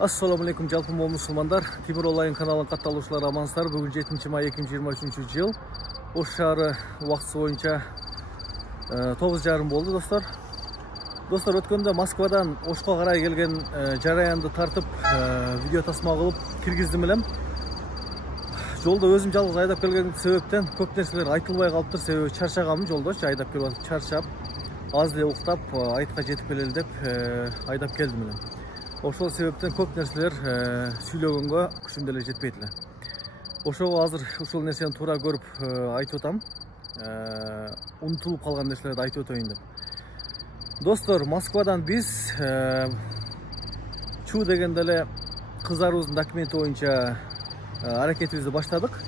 Assalamu alaikum жалпы мұсылмандар. Тимур онлайн каналын катталушылар амансыздар. Бүгін 7 май 2023 жыл. Ош шары уақыты бойынша 9:30 болды, достар. Достар, өткенде Москвадан Ошқа қарай келген жараянды тартып, видео тасма қылып киргиздим элем. Жолда өзім жалғыз айдап келген себептен көп нәрселер айтылбай қалыптыр. Себебі чарчаганмын жолда, айдап келіп атып чарчап, аз эле уктап, айтқа жетип келели деп айдап келдим элем. Ошол себептен көп нерселер сүйлөгөнгө күчүм деле жетпейт эле. Ошого азыр ушул нерсени туура көрүп айтып атам. Унутулуп калган нерселерди айтып өтөйүн деп. Достор, Москвадан биз Чу деген деле кыздарыбыздын документи боюнча аракетибизди баштадык.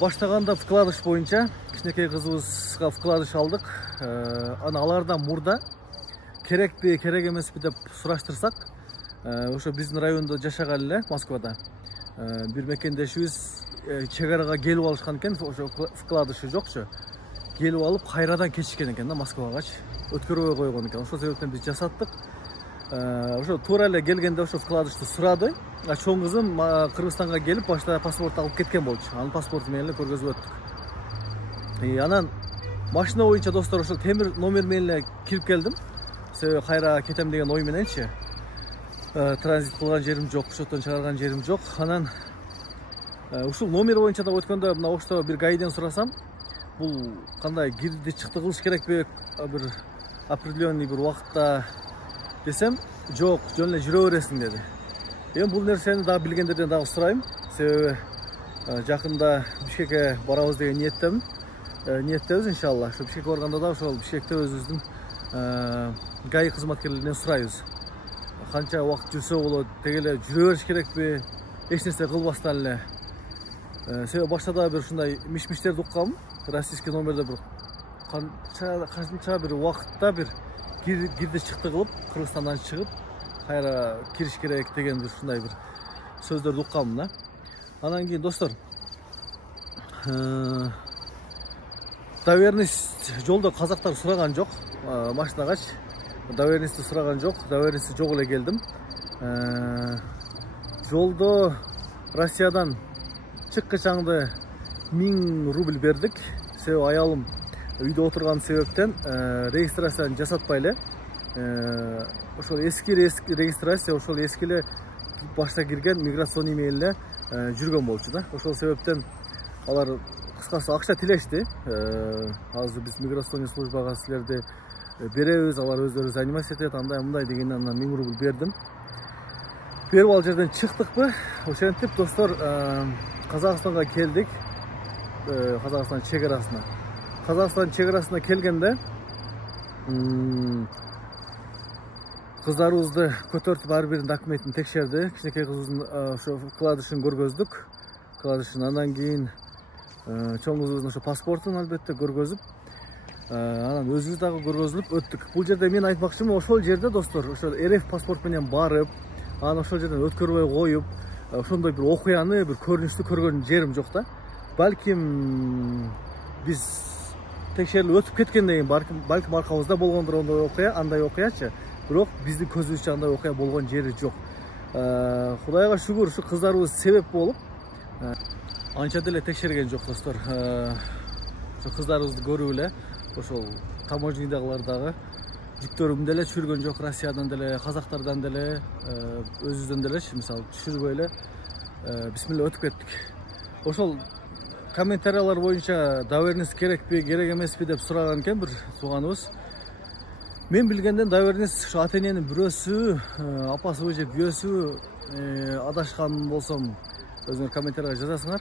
Баштаганда вкладыш боюнча кичинекей кызыбызга вкладыш алдык. Аны алардан мурда керекпи, керек эмеспи деп сураштырсак, ошо биздин райондо жашаган эле Москвада бир мекендешибиз чек арага келип алышкан экен, ошо вкладышы жокчу. Келип алып кайрадан кетишкен экен да Москвагачы. Өткөрбөй койгон экен. Ошол себептен биз жасаттык. Ошо туура эле келгенде ошо вкладышты сурады. Чоң кызым Кыргызстанга келип башта паспорт алып кеткен болчу. Анын паспорту менен эле көргөзүп өттүк. Анан машина боюнча достор ошол темир номер менен эле кирип келдим. Себеби кайра кетем деген ой мененчи. Транзит кылган жерим жок, шоттон чыгарган жерим жок. Анан ушул номер боюнча да өткөндө мына Ошто бир гайден сурасам, бул кандай кирди чыкты кылыш керекпи бир определенный бир убакытта десем, жок, жөн эле жүрө бересиң деди. Эми бул нерсени дагы билгендерден дагы сурайм. Себеби жакында Бишкекке барабыз деген ниеттебиз иншалла. Ошо Бишкекке барганда да ошол Бишкекте өзүбүздүн ГАИ кызматкерлеринен сурайбыз. Канча убакыт жүрсө болот, теге эле жүрө бериш керекпи, эч нерсе кылбастан эле. Себеби башта да бир ушундай миш-миштерди уккам. Российский номерде бир канча бир убакытта бир кирди чыкты кылып, Кыргызстандан чыгып, кайра кириш керек деген бир ушундай бир сөздөрдү уккам да. Анан кийин достор, доверенность жолдо казактар сураган жок, машинагачы. Доверенности сураган жок, доверенности жок эле келдим. Жолдо Россиядан чыккычаңды 1000 рубль бердик. Себеби аялым үйдө отурган себептен регистрацияны жасатпай эле. Ошол эски регистрация, ошол эски эле башта кирген миграционный менен эле жүргөн болчу да. Ошол себептен алар кыскасы акча тилешти. Азыр биз миграционный службага силерди беребиз, алар өздөрү заниматься этет, андай мындай дегенден 1000 рубль бердим. Берип ал жерден чыктыкпы? Ошентип достор Казакстанга келдик. Казакстан чек арасына. Казакстан чек арасына келгенде кыздарыбызды көтөртүп ар биринин документин текшерди. Кичинекей кызыбыздын ошо вкладышын көргөздүк. Вкладышын андан кийин чоң кызыбыздын ошо паспортун албетте көргөзүп, анан өзүбүз дагы көргөзүлүп өттүк. Бул жерде мен айтмакчымын, ошол жерде достор, ошол РФ паспорт менен барып, анан ошол жерден өткөрбөй коюп, ошондой бир окуяны, бир көрүнүштү көргөн жерим жок да. Балким биз текшерилип өтүп кеткенден кийин балким аркабызда болгондур андай окуячы. Бирок биздин көзүбүзчө андай окуя болгон жери жок. Кудайга шүгүр, ушу кыздарыбыз себеп болуп анча деле текшерген жок достор. Ошо кыздарыбызды көрүп эле ошол таможнидагылар дагы жүктөрүм деле түшүргөн жок, Россиядан деле, казактардан деле, өзүбүздөн делечи, мисалы түшүрбөй эле бисмилла өтүп кеттик. Ошол комментариялар боюнча доверенность керекпи, керек эмеспи деп сураган экен бир тууганыбыз. Мен билгенден доверенность ошо ата-эненин бирөөсү, апасыбы же күйөөсү адашкан болсом өзүңөр комментарийга жазасыңар.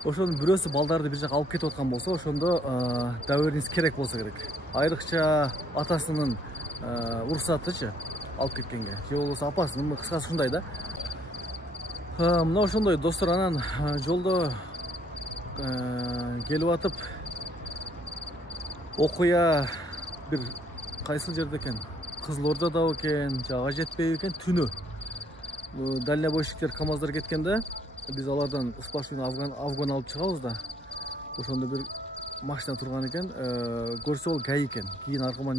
Ошонун бирөөсү балдарды бир жака алып кетип аткан болсо, ошондо доверенность керек болсо керек. Айрыкча атасынын уруксатычы алып кеткенге, же болбосо апасынын, кыскасы ушундай да. Мына ошондой достор, анан жолдо келип атып окуя бир кайсыл жерде экен? Кызыл Ордада экен, жага жетпейби экен, түнү. Дальнобойщиктер КамАЗдар кеткенде биз алардан спашуна Афган алып чыгабыз да. Ошондо бир машина турган экен, көрсө ол ГАИ экен. Кийин аркаман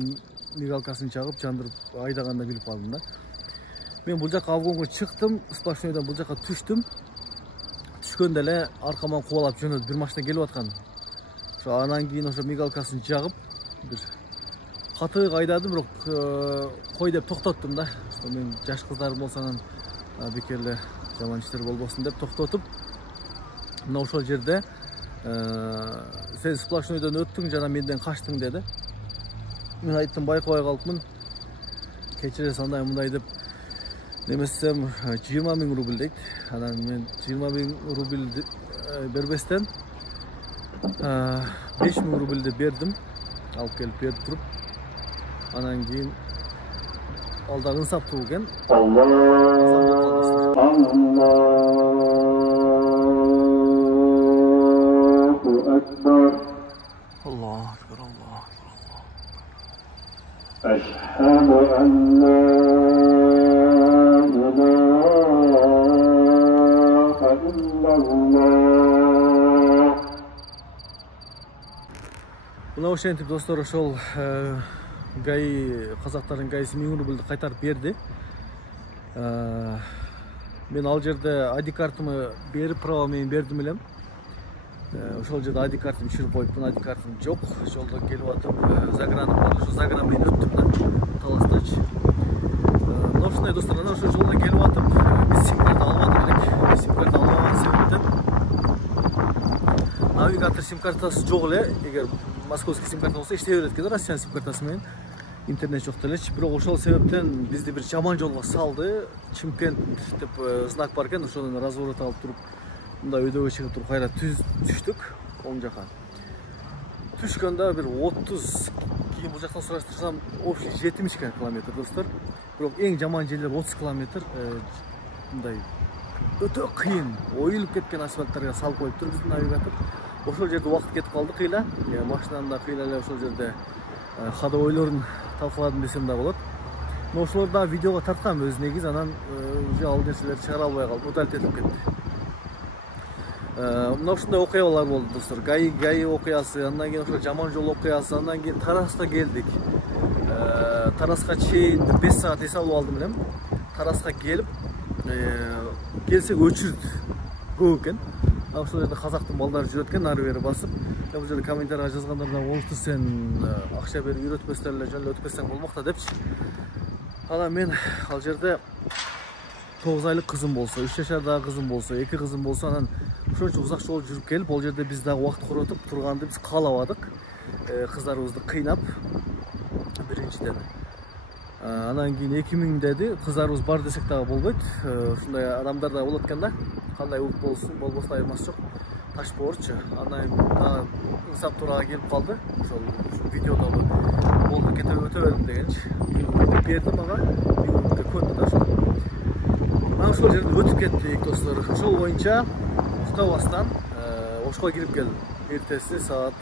мигалкасын чагып, жандырып айдаганда билип калдым да. мен бұл жаққа авгонға шықтым, сплошнойдан бұл жаққа түштім. Түшкенде эле аркаман кубалап жөнөдү, бир машина келип аткан. Ошо анан кийин ошо мигалкасын жагып, бир катык айдадым, бирок кой деп токтоттум да. Ошо мен жаш кыздарым болсо анан бекерле жаман иштер болбосун деп токтотуп, мына ошол жерде сен сплошнойдон өттүң жана менден качтың деди. Мен айттым, байкабай калыпмын. Кечиресиз андай мындай деп немесем 20 000 рубль дейт. Анан мен 20 000 рубль бербестен 5 000 рубльди бердим. Алып келип берип туруп. Анан кийин ал да ынсаптуу экен. أشهد أن لا إله إلا الله. Мына ошентип достор, ошол ГАИ казактардын ГАИси 1000 рубльди кайтарып берди. Мен ал жерде ID картымы берип, права менен бердим элем. Ошол жерде ID картым түшүрүп коюптун, ID картым жок. Жолдо келип атып, заграным бар, ошо загран менен өттүм да, таластачы. Мына ушундай достор, анан ошо жолдо келип атып, биз сим-карта албадык элек. Сим-карта албаган себептен навигатор сим-картасы жок эле. Эгер московский сим-карта болсо иштей берет экен, Россиянын сим-картасы менен. Интернет жок делечи. Бирок ошол себептен бизди бир жаман жолго салды. Чимкент деп знак бар экен, ошондон разворот алып туруп, мында өйдөгө чыгып туруп кайра түштүк оң жака. Түшкөндө бир 30, кийин бул жактан сураштырсам, общий 70 километр достор. Бирок эң жаман жерлер 30 километр, мындай өтө кыйын, оюлуп кеткен асфальттарга салып коюптур биздин навигатор. Ошол жерде убакыт кетип калды кыйла. Машинамда кыйла эле ошол жерде ходовойлорун талкаладым десем да болот. Но ошолор да видеого тарткам өз негиз, анан уже ал нерселерди чыгара албай калып, удалить этип кетти. Мына ушундай окуялар болду достор. ГАИ окуясы, андан кийин ошо жаман жол окуясы, андан кийин Тараска келдик. Тараска чейин 5 саат эсалып алдым элем. Тараска келип, келсек өчүрт көп экен. Ошол жерде казактын балдары жүрөт экен, ары бери басып. Бул жерде комментарийга жазгандарда болупту, сен акча берип үйрөтпөстөн эле жөн эле өтпөсөң болмок да депчи. Анан мен ал жерде 9 айлык кызым болсо, 3 жашардагы кызым болсо, 2 кызым болсо, анан ошончо узак жол жүрүп келип, ал жерде биз дагы убакыт коротуп турганды биз каалабадык. Кыздарыбызды кыйнап биринчиден. Анан кийин 2000 деди, кыздарыбыз бар десек дагы болбойт. Ушундай адамдар да болот экен да. Кандай ук болсун, болбосо айырмасы жок. Ташпорчу. Анан ынсап туурага келип калды. Ошол видеодо болду, кете өтө бердим дегенчи. Бердим ага. Көндү да ошол. Анан ошол жерден өтүп кеттик достор. Ошол боюнча уктабастан Ошко кирип келдим. Эртеси саат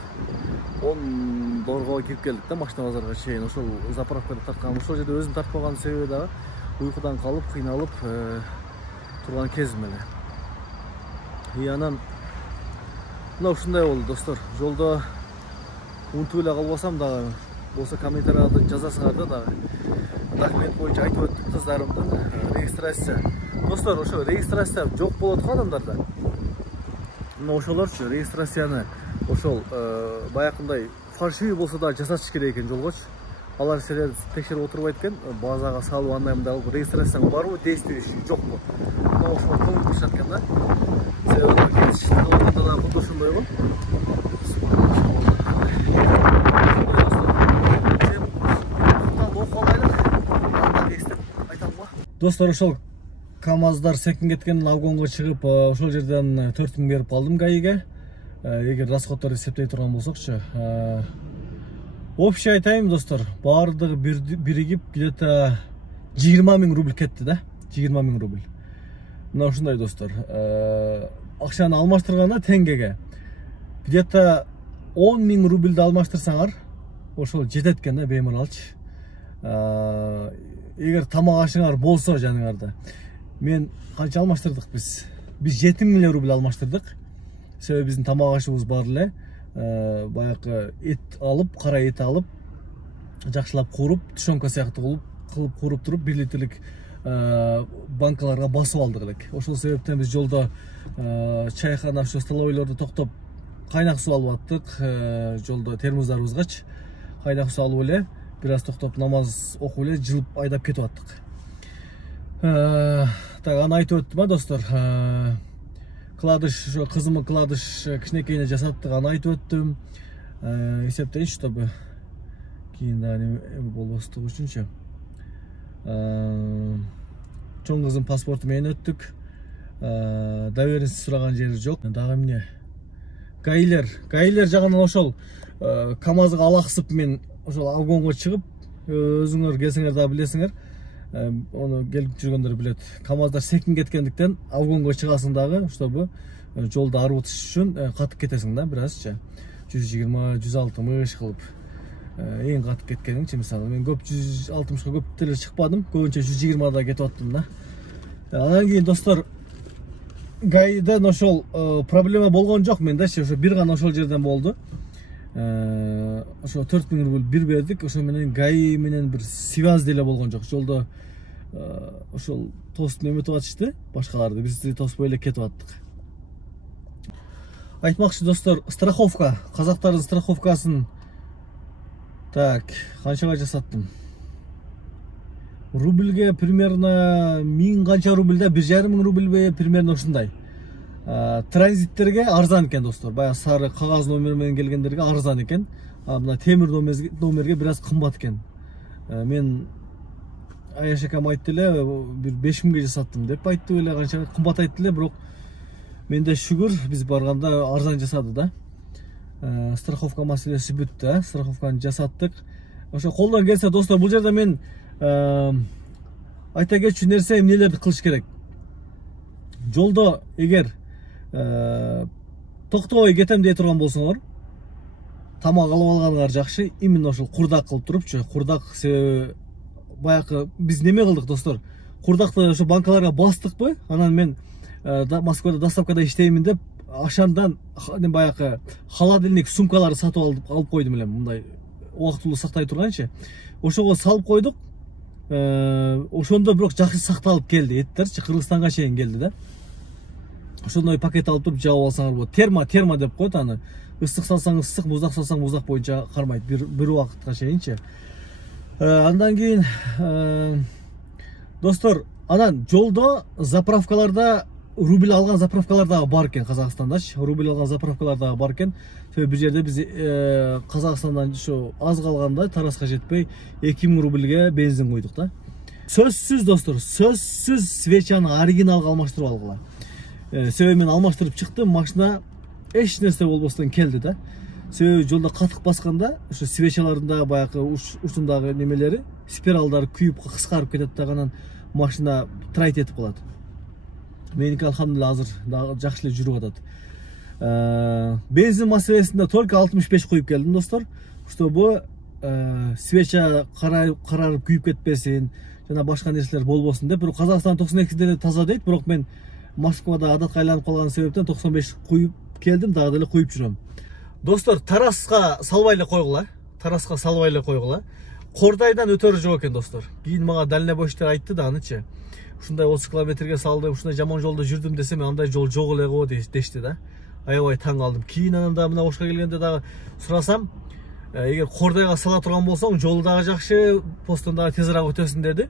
10 кирип келдик да, машина базарга чейин. Ошол заправкада тарткан. Ошол жерде өзүм тартпаган себеби дагы уйкудан калып, кыйналып турган кезим эле. Анан мына ушундай болду достор. Жолдо унутуп эле калбасам дагы болсо комментарийга жазасыңар да дагы. Документ боюнча айтып өттүм кыздарымдын регистрация. Достор, ошо регистрация жок болот го адамдарда. Мына ошолорчу регистрацияны ошол баякындай фальшивый болсо да жасатыш керек экен жолгочу. Алар силерди текшерип отурбайт экен, базага салып андай мындай кылып регистрацияң барбы, действующий жокпу. Мына ошол кылып турушат экен да. Себеби кетиш кылганда да кудур ошондой го. Достор, ошол КамАЗдар секин кеткен авгонго чыгып, ошол жерден 4000 берип калдым ГАИге. Эгер расходторду эсептей турган болсокчу. Общий айтайын достор, баардыгы биригип где-то 20 000 рубль кетти да, 20 000 рубль. Мына ушундай достор. Акчаны алмаштырганда теңгеге где-то 10 000 рубльди алмаштырсаңар, ошол жетет экен да, беймаралчы. Эгер тамак ашыңар болсо жаныңарда. Мен канча алмаштырдык биз? Биз 7 000 рубль алмаштырдык. Себеби биздин тамак ашыбыз бар эле. Баякы эт алып, кара эт алып, жакшылап кууруп, тушонка сыяктуу кылып кууруп туруп, 1 литрлик банкаларга басып алдык элек. Ошол себептен биз жолдо чайхана, ошо столовойлордо токтоп кайнак суу алып аттык. Жолдо термоздарыбызгачы кайнак суу алып эле бир аз токтоп намаз окуп эле жылып айдап кетип аттык. Так, аны айтып өттүм достор. Кладыш, ошо кызымдын кладыш кичинекейине жасаттык, аны айтып өттүм. Эсептейинчи, чтобы кийин дагы болбостугу үчүнчү. Чоң кызым паспорту менен өттүк. Доверенность сураган жери жок. Дагы эмне? Гаилер жагынан ошол КамАЗга алаксып мен ошол обгонго чыгып, өзүңөр келсеңер да билесиңер. Onu gelip жүргөндөр билет. КамАЗдар секин кеткендиктен обгонго чыгасың дагы, чтобы жолду арбытыш үчүн катып кетесиң да, бир азча. 120, 160 кылып. Эң катып кеткениңчи, мисалы мен көп 160га көп деле чыкпадым, көбүнчө 120да кетип аттым да. Андан кийин достор, гаидан ошол проблема болгон жок мендечи, ошо бир гана ошол жерден болду. Ошо 4000 рубль бир бердик, ошо менен гаи менен бир связь деле болгон жок. Жолдо ошол тосту эметип атышты, башкаларды бизди тоспой эле кетип аттык. Айтмакчы достор, страховка, казактардын страховкасын так, канчага жасаттым? Рубльге примерно 1000 канча рубльда, 1500 рубльбе примерно ушундай. Транзиттерге арзан экен достор. Баягы сары кагаз номер менен келгендерге арзан экен. Мына темир номерге бир аз кымбат экен. Мен Аяш акам айтты эле, бир 5000ге жасаттым деп айтты эле, канча кымбат айтты эле, бирок менде шүгүр биз барганда арзан жасады да. Страховка маселеси бүттү, страховканы жасаттык. Ошо колдон келсе достор, бул жерде мен айта кетчү нерсе эмнелерди кылыш керек. Жолдо эгер токтобой кетем дей турган болсоңор, тамак алып алганыңар жакшы, именно ошол курдак кылып турупчу. Курдак себеби баягы биз неме кылдык достор. Курдакты ошо банкаларга бастыкпы? Анан мен Москвада доставкада иштеймин деп ашандан баягы холодильник сумкаларды сатып алып койдум эле, мындай убактылуу сактай турганчы. Ошого салып койдук. Ошондо бирок жакшы сакталып келди, эттерчи Кыргызстанга чейин келди да. Ошондой пакет алып туруп жаап алсаңар болот. Термо деп коет аны. Ысык салсаң ысык, муздак салсаң муздак боюнча кармайт бир убакытка чейинчи. Андан кийин достор, анан жолдо заправкаларда рубль алган заправкалар дагы бар экен Казакстандачы. Рубль алган заправкалар дагы бар экен. Себеби бир жерде биз Казакстандан ошо аз калганда Тараска жетпей 2000 рубльге бензин куйдук да. Сөзсүз достор, сөзсүз свечаны оригиналга алмаштырып алгыла. Себеби мен алмаштырып чыктым, машина эч нерсе болбостон келди да. Себеби жолдо катык басканда ошо свечаларында баягы учундагы немелери, спиралдары күйүп кыскарып кетет да, анан машина трайт этип калат. Меники алхамдулилла азыр дагы жакшы эле жүрүп атат. Бензин маселесинде только 65 куюп келдим достор, чтобы свеча карарып күйүп кетпесин, жана башка нерселер болбосун деп. Бирок Казакстан 92-де таза дейт, бирок мен Москвада адатка айланып калган себептен 95 куюп келдим, дагы деле куюп жүрөм. Достор, Тараска салбай эле койгула. Тараска салбай эле койгула. Кордайдан өтөрү жок экен достор. Кийин мага дальнобойщиктер айтты да анычы. Ушундай 30 километрге салдым, ушундай жаман жолдо жүрдүм десем, андай жол жок эле го дешти да. Аябай таң калдым. Кийин анан да мына ошко келгенде дагы сурасам, эгер Кордайга сала турган болсоң, жол дагы жакшы, посттон дагы тезирээк өтөсүн деди.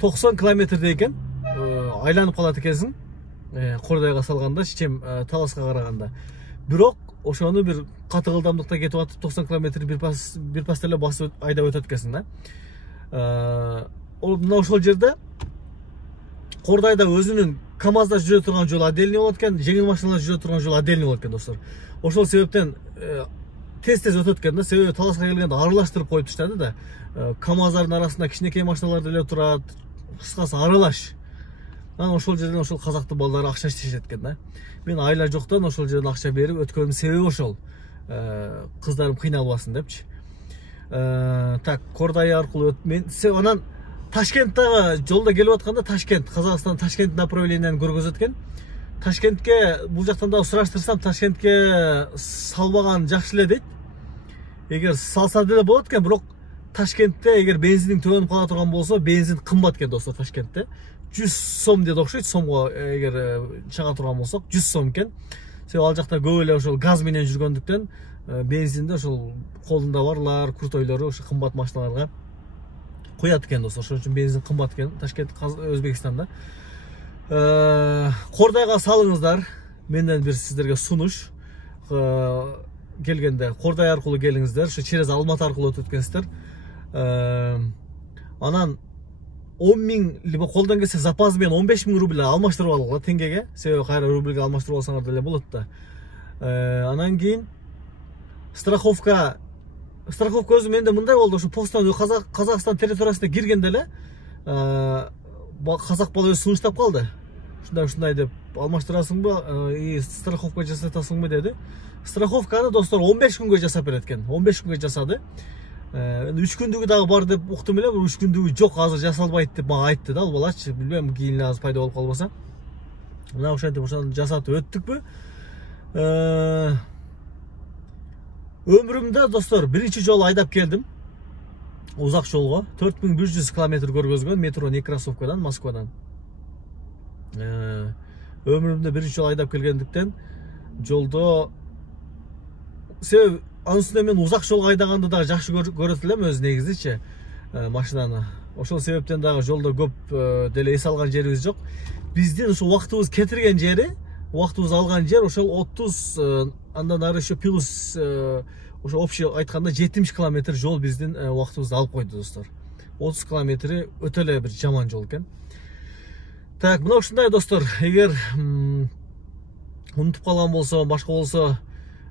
90 километрде экен, айланып калат экенсиң. Кордайга салганда, чечем Таласка караганда. Бирок ошону бир каты кылдамдыкта кетип атып 90 километр бир пас эле басып айдап өтөт экенсиң да. Мына ошол жерде Кордайда өзүнүн КамАЗда жүрө турган жол отдельный болот экен, жеңил машиналар жүрө турган жол отдельный болот экен достор. Ошол себептен тез өтөт экен да, себеби Таласка келгенде аралаштырып коюп таштады да. КамАЗдардын арасында кичинекей машиналар деле турат, кыскасы аралаш. Анан ошол жерден ошол казактын балдары акча иштешет экен да. Мен айла жоктон ошол жерден акча берип өткөнүм себеби ошол. Кыздарым кыйналбасын депчи. Так, Кордай аркылуу мен анан Ташкенттагы жолдо келип атканда Ташкент, Казакстан Ташкент направлениянан көргөзөт экен. Ташкентке бул жактан да сураштырсам, Ташкентке салбаган жакшы эле дейт. Эгер салса деле болот экен, бирок Ташкентте эгер бензиндин төмөнүп кала турган болсо, бензин кымбат экен достор Ташкентте. 100 сом деди окшойт, сомго эгер чыга турган болсок 100 сом экен. Себеби ал жакта көп эле ошол газ менен жүргөндүктөн бензинди ошол колунда барлар, куртойлору ошо кымбат машиналарга коят экен достор. Ошон үчүн бензин кымбат экен Ташкент, Өзбекстанда. Кордайга салыңыздар. Менден бир сиздерге сунуш. Келгенде Кордай аркылуу келиңиздер. Ошо через Алматы аркылуу өтүп өткөнсүздөр. Анан 10 миң, либо колдон келсе запас менен 15 миң рубль алмаштырып алгыла теңгеге. Себеби кайра рубльге алмаштырып алсаңар деле болот да. Анан кийин страховка өзү менде мындай болду. Ошо посттан Казакстан территориясына киргенде эле казак бала өзү сунуштап калды. Ушундай деп алмаштырасыңбы, страховка жасатасыңбы деди. Страховканы достор 15 күнгө жасап берет экен. 15 күнгө жасады. 3 күндүгү дагы бар деп уктум эле, 3 күндүгү жок, азыр жасалбайт деп мага айтты да ал балачы. Билбейм, кийин азыр пайда болуп калбаса. Мына ошентип ошону жасатып өттүкпү. Өмүрүмдө достор биринчи жолу айдап келдим. Узак жолго 4100 км көргөзгөн метро кроссовкадан Москвадан. Өмүрүмдө биринчи жолу айдап келгендиктен жолдо себеби анын үстүнө мен узак жол айдаганды дагы жакшы көрөт элем өзү негизичи машинаны. Ошол себептен дагы жолдо көп деле эс алган жерибиз жок. Биздин ушу убактыбыз кетирген жери, убактыбыз алган жер ошол 30, андан ары еще плюс ошо общий айтканда 70 км жол биздин убактыбызды алып койду достор. 30 км өтө эле бир жаман жол экен. Так, мына ушундай достор, эгер унутуп калган болсо, башка болсо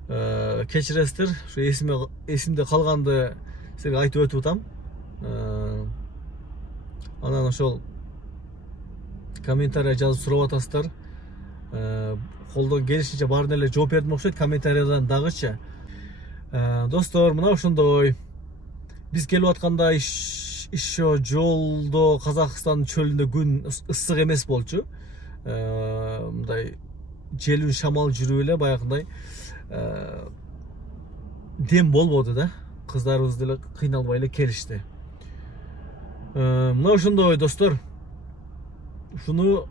кечиресиздер. Ушу эсимде калганды силерге айтып өтүп атам. Анан ошол комментарий жазып сурап атасыздар. Колдон келишинче баарын эле жооп бердим окшойт, комментарийдан дагычы. Достор, мына ошондой. Биз келип атканда еще жолдо Казакстан чөлүндө күн ысык эмес болчу. Мындай желүн шамал жүрүп эле баягындай дем болбоду да. Кыздарыбыз деле кыйналбай эле келишти. Мына ошондой достор. Ушуну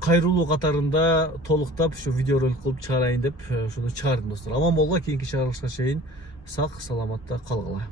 кайрылуу катарында толуктап ушу видео ролик кылып чыгарайын деп ушуну чыгардым достор. Аман болгула, кийинки чыгарылышка чейин сак саламатта калгыла.